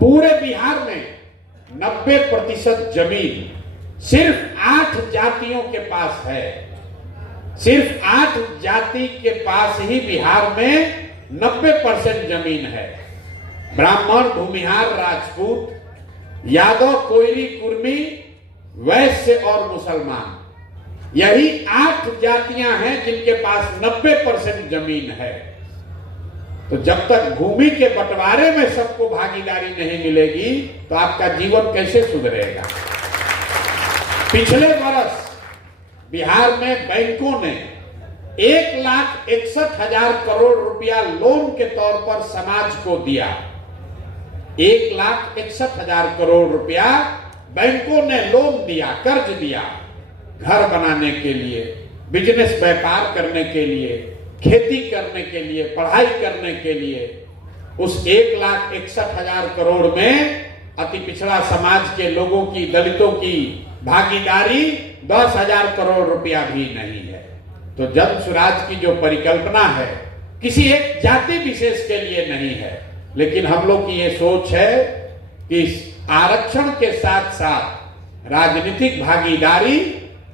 पूरे बिहार में 90% जमीन सिर्फ 8 जातियों के पास है। सिर्फ 8 जाति के पास ही बिहार में 90% जमीन है। ब्राह्मण, भूमिहार, राजपूत, यादव, कोयरी, कुर्मी, वैश्य और मुसलमान, यही 8 जातियां हैं जिनके पास 90% जमीन है। तो जब तक भूमि के बंटवारे में सबको भागीदारी नहीं मिलेगी तो आपका जीवन कैसे सुधरेगा। पिछले वर्ष बिहार में बैंकों ने 1,61,000 करोड़ रुपया लोन के तौर पर समाज को दिया। 1,61,000 करोड़ रुपया बैंकों ने लोन दिया, कर्ज दिया, घर बनाने के लिए, बिजनेस व्यापार करने के लिए, खेती करने के लिए, पढ़ाई करने के लिए। उस 1,61,000 करोड़ में अति पिछड़ा समाज के लोगों की, दलितों की भागीदारी 10,000 करोड़ रुपया भी नहीं है। तो जन स्वराज की जो परिकल्पना है किसी एक जाति विशेष के लिए नहीं है, लेकिन हम लोग की ये सोच है कि आरक्षण के साथ साथ राजनीतिक भागीदारी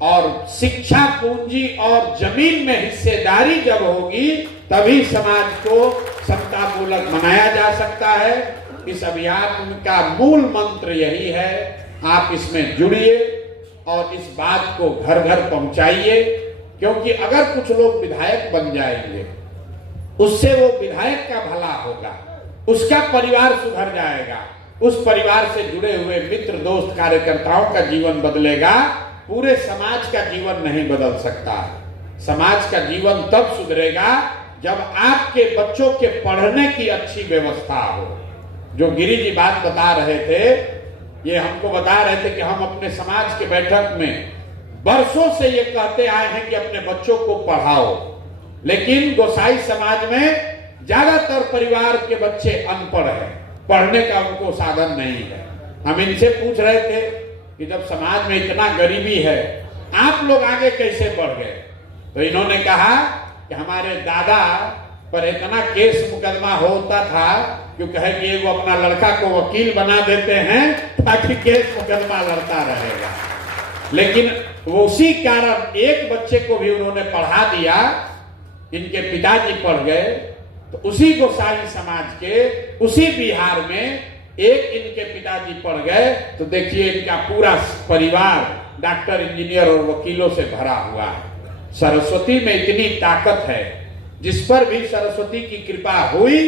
और शिक्षा पूंजी और जमीन में हिस्सेदारी जब होगी तभी समाज को समतामूलक बनाया जा सकता है। इस अभियान का मूल मंत्र यही है, आप इसमें जुड़िए और इस बात को घर घर पहुंचाइए, क्योंकि अगर कुछ लोग विधायक बन जाएंगे उससे वो विधायक का भला होगा, उसका परिवार सुधर जाएगा, उस परिवार से जुड़े हुए मित्र, दोस्त, कार्यकर्ताओं का जीवन बदलेगा, पूरे समाज का जीवन नहीं बदल सकता। समाज का जीवन तब सुधरेगा जब आपके बच्चों के पढ़ने की अच्छी व्यवस्था हो। जो गिरी जी बात बता रहे थे, ये हमको बता रहे थे कि हम अपने समाज के बैठक में बरसों से ये कहते आए हैं कि अपने बच्चों को पढ़ाओ, लेकिन गोसाई समाज में ज्यादातर परिवार के बच्चे अनपढ़ हैं, पढ़ने का उनको साधन नहीं है। हम इनसे पूछ रहे थे कि जब समाज में इतना गरीबी है, आप लोग आगे कैसे बढ़ गए? तो इन्होंने कहा कि हमारे दादा पर इतना केस मुकदमा होता था क्यों कहे कि वो अपना लड़का को वकील बना देते हैं ताकि केस मुकदमा लड़ता रहेगा। लेकिन वो उसी कारण एक बच्चे को भी उन्होंने पढ़ा दिया, इनके पिताजी पढ़ गए, तो उसी गोसाई समाज के उसी बिहार में एक इनके पिताजी पढ़ गए, तो देखिए इनका पूरा परिवार डॉक्टर, इंजीनियर और वकीलों से भरा हुआ है। सरस्वती में इतनी ताकत है, जिस पर भी सरस्वती की कृपा हुई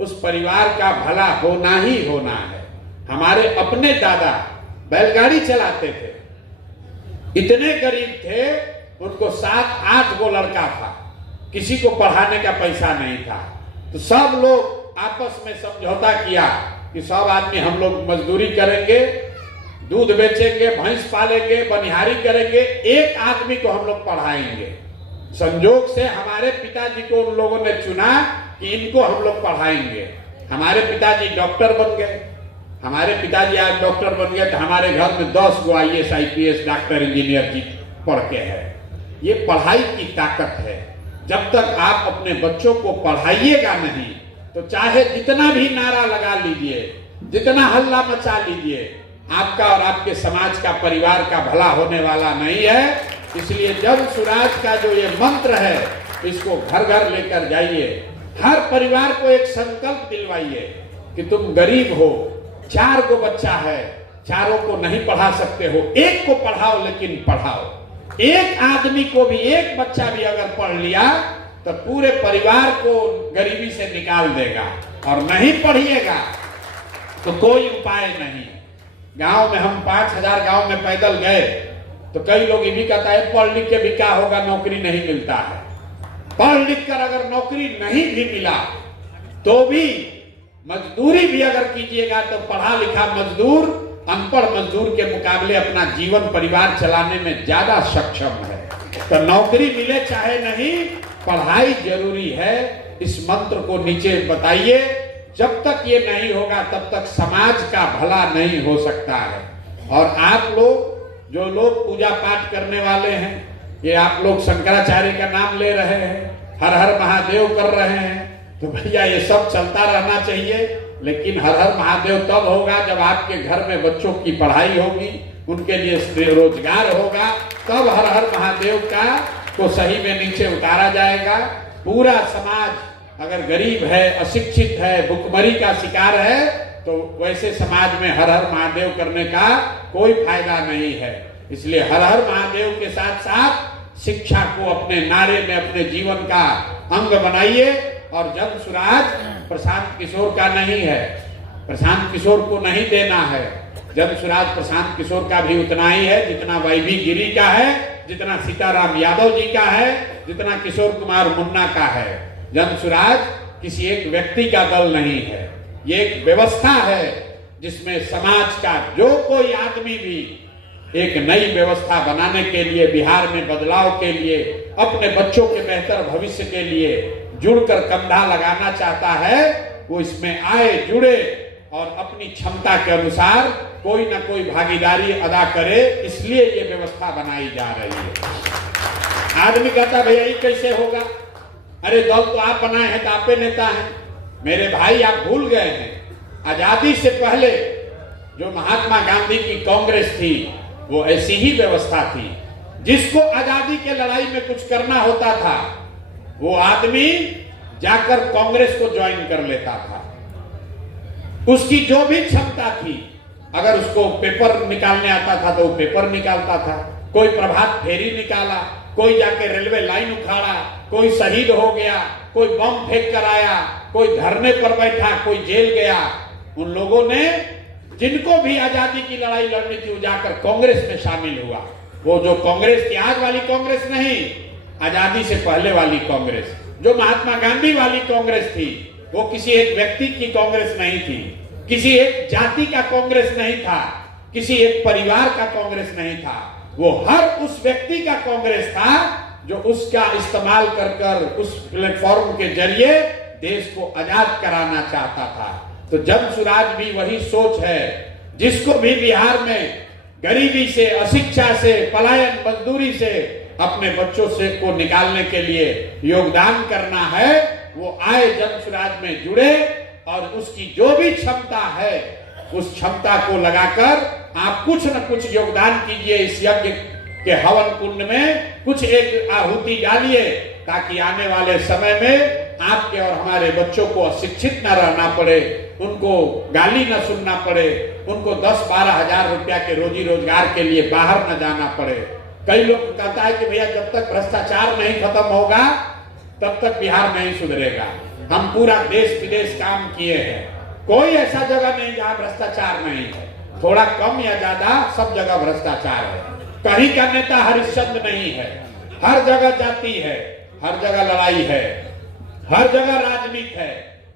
उस परिवार का भला होना ही होना है। हमारे अपने दादा बैलगाड़ी चलाते थे, इतने गरीब थे, उनको 7-8 गो लड़का था, किसी को पढ़ाने का पैसा नहीं था, तो सब लोग आपस में समझौता किया कि सब आदमी हम लोग मजदूरी करेंगे, दूध बेचेंगे, भैंस पालेंगे, बनिहारी करेंगे, एक आदमी को हम लोग पढ़ाएंगे। संजोग से हमारे पिताजी को उन लोगों ने चुना कि इनको हम लोग पढ़ाएंगे। हमारे पिताजी डॉक्टर बन गए। हमारे पिताजी आज डॉक्टर बन गए तो हमारे घर में 10 गो IAS, IPS, डॉक्टर, इंजीनियर जी पढ़ के है। ये पढ़ाई की ताकत है। जब तक आप अपने बच्चों को पढ़ाइएगा नहीं तो चाहे जितना भी नारा लगा लीजिए, जितना हल्ला मचा लीजिए, आपका और आपके समाज का, परिवार का भला होने वाला नहीं है। इसलिए जन स्वराज का जो ये मंत्र है, इसको घर घर लेकर जाइए। हर परिवार को एक संकल्प दिलवाइए कि तुम गरीब हो, 4 गो बच्चा है, चारों को नहीं पढ़ा सकते हो, एक को पढ़ाओ, लेकिन पढ़ाओ। एक आदमी को भी, एक बच्चा भी अगर पढ़ लिया तो पूरे परिवार को गरीबी से निकाल देगा। और नहीं पढ़िएगा तो कोई उपाय नहीं। गांव में हम 5,000 गांव में पैदल गए तो कई लोग ये भी कहता है पढ़ लिख के भी क्या होगा, नौकरी नहीं मिलता है। पढ़ लिख कर अगर नौकरी नहीं भी मिला तो भी मजदूरी भी अगर कीजिएगा तो पढ़ा लिखा मजदूर अनपढ़ मजदूर के मुकाबले अपना जीवन, परिवार चलाने में ज्यादा सक्षम है। तो नौकरी मिले चाहे नहीं, पढ़ाई जरूरी है। इस मंत्र को नीचे बताइए। जब तक ये नहीं होगा तब तक समाज का भला नहीं हो सकता है। और आप लोग, जो लोग पूजा पाठ करने वाले हैं, ये आप लोग शंकराचार्य का नाम ले रहे हैं, हर हर महादेव कर रहे हैं, तो भैया ये सब चलता रहना चाहिए। लेकिन हर हर महादेव तब होगा जब आपके घर में बच्चों की पढ़ाई होगी, उनके लिए रोजगार होगा, तब हर हर महादेव का को सही में नीचे उतारा जाएगा। पूरा समाज अगर गरीब है, अशिक्षित है, भुखमरी का शिकार है, तो वैसे समाज में हर हर महादेव करने का कोई फायदा नहीं है। इसलिए हर हर महादेव के साथ साथ शिक्षा को अपने नारे में, अपने जीवन का अंग बनाइए। और जन सुराज प्रशांत किशोर का नहीं है, प्रशांत किशोर को नहीं देना है। जन सुराज प्रशांत किशोर का भी उतना ही है जितना वाईवी गिरी का है, जितना सीताराम यादव जी का है, जितना किशोर कुमार मुन्ना का है। जन सुराज किसी एक व्यक्ति का दल नहीं है, ये एक व्यवस्था है जिसमें समाज का जो कोई आदमी भी एक नई व्यवस्था बनाने के लिए, बिहार में बदलाव के लिए, अपने बच्चों के बेहतर भविष्य के लिए जुड़कर कंधा लगाना चाहता है, वो इसमें आए, जुड़े और अपनी क्षमता के अनुसार कोई ना कोई भागीदारी अदा करे। इसलिए ये व्यवस्था बनाई जा रही है। आदमी कहता भैया ये कैसे होगा, अरे दल तो आप बनाए हैं, तो आपे नेता हैं। मेरे भाई आप भूल गए हैं, आजादी से पहले जो महात्मा गांधी की कांग्रेस थी वो ऐसी ही व्यवस्था थी। जिसको आजादी के लड़ाई में कुछ करना होता था वो आदमी जाकर कांग्रेस को ज्वाइन कर लेता था। उसकी जो भी क्षमता थी, अगर उसको पेपर निकालने आता था तो वो पेपर निकालता था, कोई प्रभात फेरी निकाला, कोई जाके रेलवे लाइन उखाड़ा, कोई शहीद हो गया, कोई बम फेंक कर आया, कोई धरने पर बैठा, कोई जेल गया। उन लोगों ने जिनको भी आजादी की लड़ाई लड़नी थी वो जाकर कांग्रेस में शामिल हुआ। वो जो कांग्रेस थी, आज वाली कांग्रेस नहीं, आजादी से पहले वाली कांग्रेस, जो महात्मा गांधी वाली कांग्रेस थी, वो किसी एक व्यक्ति की कांग्रेस नहीं थी, किसी एक जाति का कांग्रेस नहीं था, किसी एक परिवार का कांग्रेस नहीं था। वो हर उस व्यक्ति का कांग्रेस था जो उसका इस्तेमाल कर कर उस प्लेटफॉर्म के जरिए देश को आजाद कराना चाहता था। तो जन सुराज भी वही सोच है। जिसको भी बिहार में गरीबी से, अशिक्षा से, पलायन, मजदूरी से अपने बच्चों से को निकालने के लिए योगदान करना है, वो आए, जन सुराज में जुड़े और उसकी जो भी क्षमता है उस क्षमता को लगाकर आप कुछ न कुछ योगदान कीजिए। इस यज्ञ के हवन कुंड में कुछ एक आहुति डालिए, ताकि आने वाले समय में आपके और हमारे बच्चों को अशिक्षित न रहना पड़े, उनको गाली न सुनना पड़े, उनको 10-12 हजार रुपया के रोजी रोजगार के लिए बाहर न जाना पड़े। कई लोग कहता है कि भैया जब तक भ्रष्टाचार नहीं खत्म होगा तब तक बिहार नहीं सुधरेगा। हम पूरा देश विदेश काम किए हैं, कोई ऐसा जगह नहीं जहां भ्रष्टाचार नहीं है। थोड़ा कम या ज्यादा सब जगह भ्रष्टाचार है। कहीं का नेता हरिश्चंद्र नहीं है, हर जगह जाति है, हर जगह लड़ाई है, हर जगह राजनीति है।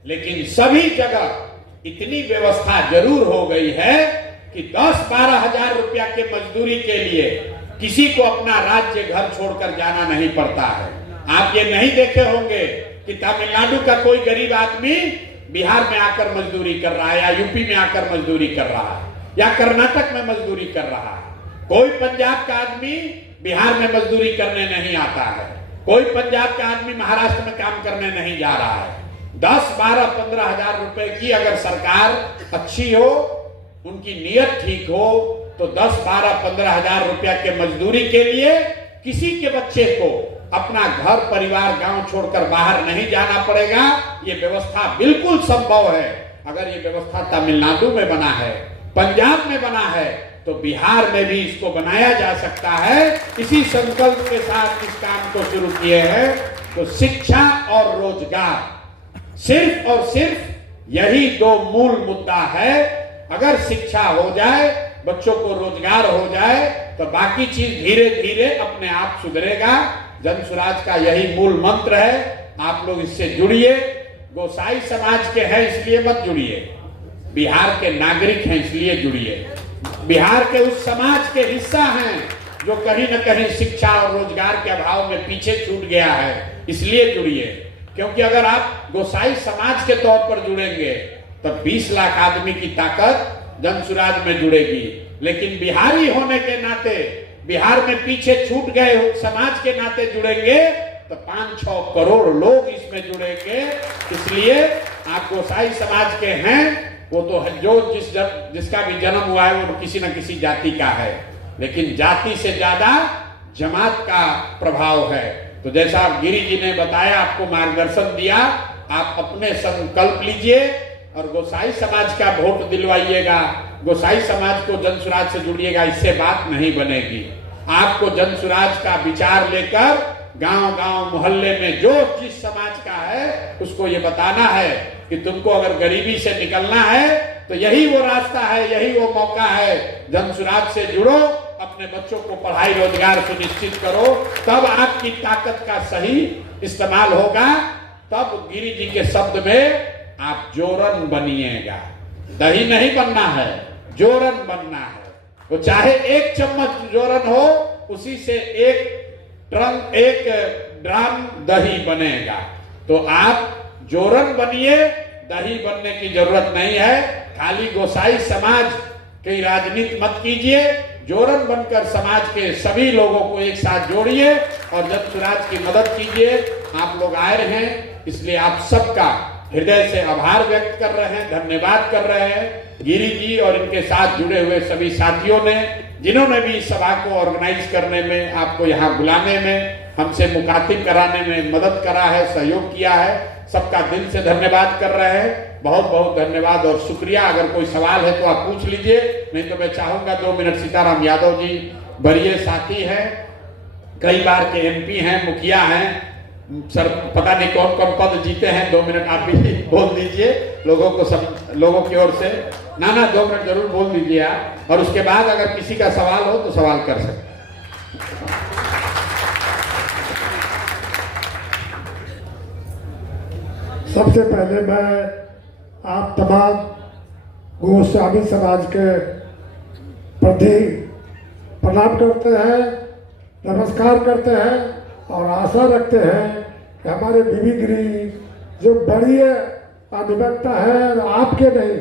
लेकिन सभी जगह इतनी व्यवस्था जरूर हो गई है कि 10-12 हजार रुपया के मजदूरी के लिए किसी को अपना राज्य घर छोड़कर जाना नहीं पड़ता है। आप ये नहीं देखे होंगे कि तमिलनाडु का कोई गरीब आदमी बिहार में आकर मजदूरी कर रहा है, या यूपी में आकर मजदूरी कर रहा है, या कर्नाटक में मजदूरी कर रहा है। कोई पंजाब का आदमी बिहार में मजदूरी करने नहीं आता है, कोई पंजाब का आदमी महाराष्ट्र में काम करने नहीं जा रहा है। 10-12-15 हजार रुपए की अगर सरकार अच्छी हो, उनकी नीयत ठीक हो, तो 10-12-15 हजार रुपया के मजदूरी के लिए किसी के बच्चे को अपना घर परिवार गांव छोड़कर बाहर नहीं जाना पड़ेगा। ये व्यवस्था बिल्कुल संभव है। अगर ये व्यवस्था तमिलनाडु में बना है, पंजाब में बना है, तो बिहार में भी इसको बनाया जा सकता है। इसी संकल्प के साथ इस काम को शुरू किए हैं। तो शिक्षा और रोजगार, सिर्फ और सिर्फ यही दो मूल मुद्दा है। अगर शिक्षा हो जाए, बच्चों को रोजगार हो जाए, तो बाकी चीज धीरे धीरे अपने आप सुधरेगा। जन सुराज का यही मूल मंत्र है। आप लोग इससे जुड़िए। गोसाई समाज के हैं इसलिए मत जुड़िए, बिहार के नागरिक हैं इसलिए जुड़िए। बिहार के उस समाज के हिस्सा हैं जो कहीं न कहीं शिक्षा और रोजगार के अभाव में पीछे छूट गया है, इसलिए जुड़िए। क्योंकि अगर आप गोसाई समाज के तौर पर जुड़ेंगे तब 20 लाख आदमी की ताकत जन सुराज में जुड़ेगी। लेकिन बिहारी होने के नाते, बिहार में पीछे छूट गए समाज के नाते जुड़ेंगे तो 5-6 करोड़ लोग इसमें जुड़ेंगे। इसलिए आप गोसाई समाज के हैं, वो तो जो जिसका भी जन्म हुआ है वो किसी न किसी जाति का है, लेकिन जाति से ज्यादा जमात का प्रभाव है। तो जैसा गिरी जी ने बताया, आपको मार्गदर्शन दिया, आप अपने संकल्प लीजिए और गोसाई समाज का वोट दिलवाइएगा, गोसाई समाज को जनसुराज से जुड़िएगा। इससे बात नहीं बनेगी। आपको जनसुराज का विचार लेकर गांव गांव मोहल्ले में जो जिस समाज का है उसको ये बताना है कि तुमको अगर गरीबी से निकलना है तो यही वो रास्ता है, यही वो मौका है। जनसुराज से जुड़ो, अपने बच्चों को पढ़ाई रोजगार सुनिश्चित करो, तब आपकी ताकत का सही इस्तेमाल होगा। तब गिरी जी के शब्द में आप जोरन बनिएगा, दही नहीं बनना है, जोरन बनना है। वो चाहे 1 चम्मच जोरन हो, उसी से एक ड्राम दही बनेगा। तो आप जोरन बनिए, दही बनने की जरूरत नहीं है। खाली गोसाई समाज की राजनीति मत कीजिए, जोरन बनकर समाज के सभी लोगों को एक साथ जोड़िए और जनसुराज की मदद कीजिए। आप लोग आए हैं, इसलिए आप सबका हृदय से आभार व्यक्त कर रहे हैं, धन्यवाद कर रहे हैं गिरी जी और इनके साथ जुड़े हुए सभी साथियों ने, जिन्होंने भी इस सभा को ऑर्गेनाइज करने में, आपको यहाँ बुलाने में, हमसे मुखातिब कराने में मदद करा है, सहयोग किया है। सबका दिल से धन्यवाद कर रहे हैं। बहुत बहुत धन्यवाद और शुक्रिया। अगर कोई सवाल है तो आप पूछ लीजिए, नहीं तो मैं चाहूंगा 2 मिनट। सीताराम यादव जी वरीय साथी हैं, कई बार के MP हैं, मुखिया हैं, सर पता नहीं कौन कौन पद जीते हैं। 2 मिनट आप भी बोल दीजिए लोगों को, सब लोगों की ओर से। ना 2 मिनट जरूर बोल दीजिए आप, और उसके बाद अगर किसी का सवाल हो तो सवाल कर सकते हैं। सबसे पहले मैं आप तमाम गोस्वामी समाज के प्रति प्रणाम करते हैं, नमस्कार करते हैं और आशा रखते हैं कि हमारे बीबी गिरी जो बड़ी अधिवक्ता है और आपके नहीं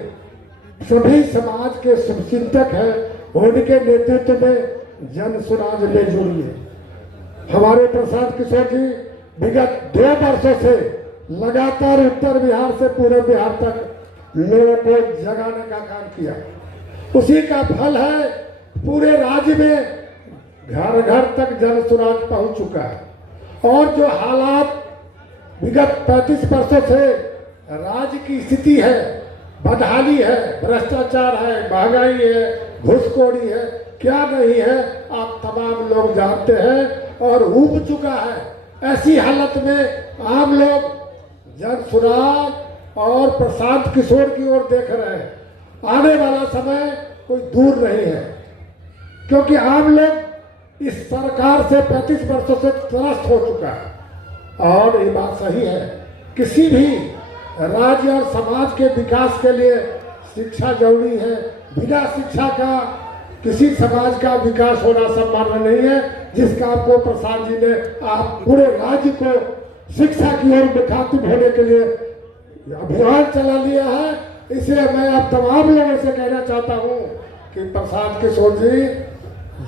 सभी समाज के शुभचिंतक हैं, उनके नेतृत्व में जनसुराज में जुड़िए। हमारे प्रसाद किशोर जी विगत 2 वर्षों से लगातार उत्तर बिहार से पूरे बिहार तक लोगों को जगाने का काम किया। उसी का फल है पूरे राज्य में घर घर तक जनसुराज पहुंच चुका है। और जो हालात विगत 35 वर्षों से राज्य की स्थिति है, बदहाली है, भ्रष्टाचार है, महंगाई है, घुसखोरी है, क्या नहीं है, आप तमाम लोग जानते हैं और ऊब चुका है। ऐसी हालत में आम लोग जनसुराज और प्रशांत किशोर की ओर देख रहे हैं। आने वाला समय कोई दूर नहीं है, क्योंकि आम लोग इस सरकार से 35 वर्षों से त्रस्त हो चुका है। और ये बात सही है, किसी भी राज्य और समाज के विकास के लिए शिक्षा जरूरी है। बिना शिक्षा का किसी समाज का विकास होना संभव नहीं है। जिस काम को प्रसाद जी ने आप पूरे राज्य को शिक्षा की ओर मुखातिब होने के लिए अभियान चला लिया है, इसे मैं आप तमाम लोगों से कहना चाहता हूं कि प्रसाद किशोर जी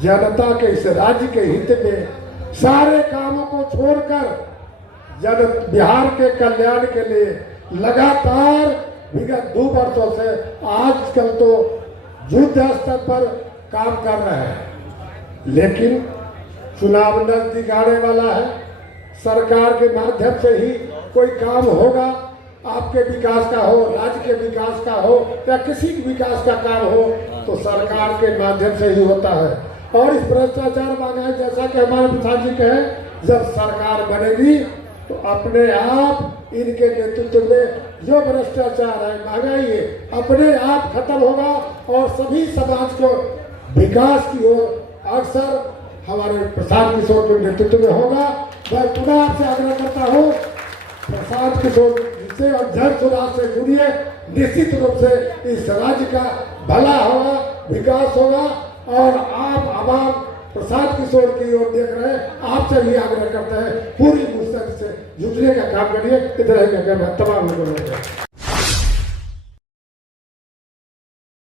जनता के इस राज्य के हित में सारे कामों को छोड़कर बिहार के कल्याण के लिए लगातार विगत 2 वर्षों से आजकल तो युद्ध स्तर पर काम कर रहे हैं। लेकिन चुनाव नजदीक आने वाला है, सरकार के माध्यम से ही कोई काम होगा। आपके विकास का हो, राज्य के विकास का हो या किसी के विकास का काम हो तो सरकार के माध्यम से ही होता है। और इस भ्रष्टाचार महंगाई, जैसा कि हमारे प्रधान जी कहे, जब सरकार बनेगी तो अपने आप इनके नेतृत्व में जो भ्रष्टाचार है, महंगाई है, अपने आप खत्म होगा और सभी समाज को विकास की ओर अक्सर हमारे प्रसाद किशोर के नेतृत्व में होगा। मैं पुनः आपसे आग्रह करता हूँ, प्रसाद किशोर से और जनसुराज से जुड़िए। निश्चित रूप से इस राज्य का भला होगा, विकास होगा। और आप आवाम प्रसाद किशोर की ओर देख रहे हैं, आपसे भी आग्रह करते हैं पूरी मुस्तैदी से जुटने का काम करिए। इधर तमाम लोगों ने